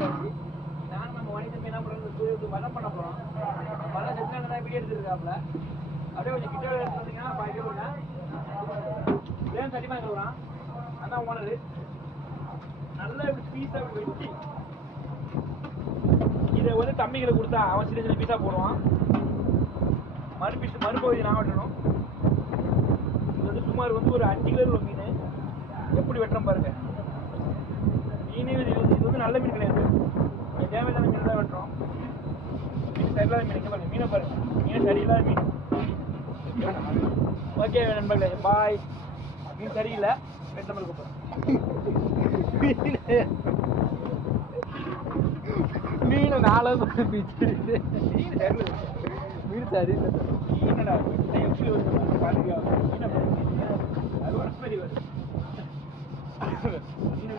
நான் நம்ம வணிகம் என்ன பண்ணுறது வனம் பண்ண போகிறோம். வனம் செஞ்சு தான் வீடியோ எடுத்துருக்காப்புல. அப்படியே கொஞ்சம் கிட்ட எடுத்துட்டீங்கன்னா 5 கிலோங்க பிளேன் சட்டிமா இருக்கிறான். அதான் ஓனரு நல்லா இப்படி பீஸாக இப்படி வச்சு இதை வந்து தம்பிகளை கொடுத்தா அவன் சின்ன சின்ன பீஸாக போடுவான். மறுபகுதி நான் வெட்டணும். இது வந்து சுமார் வந்து ஒரு 5 கிலோ உள்ள மீன். எப்படி வெட்டுறோம் பாருங்க. மீன் இது வந்து நல்ல மீன் கிடையாது. தேவையான மீன் தான் வெட்டுறோம். மீன் சரியில்லாத மீன் எங்கே பாருங்க. மீனை பாருங்க. மீன் சரியில்லாத மீன். ஓகே நண்பர்களே, பாய். மீன் சரியில்லை, ரெண்டு நம்பர் கூப்பிடுறேன். மீன் 4 பீச்சு. மீன் சரியில்லை. மீன் சரியில்லை. மீனடா எப்படி வருது பாருங்க. மீனை அது ஒரு மாதிரி வருது. மீன்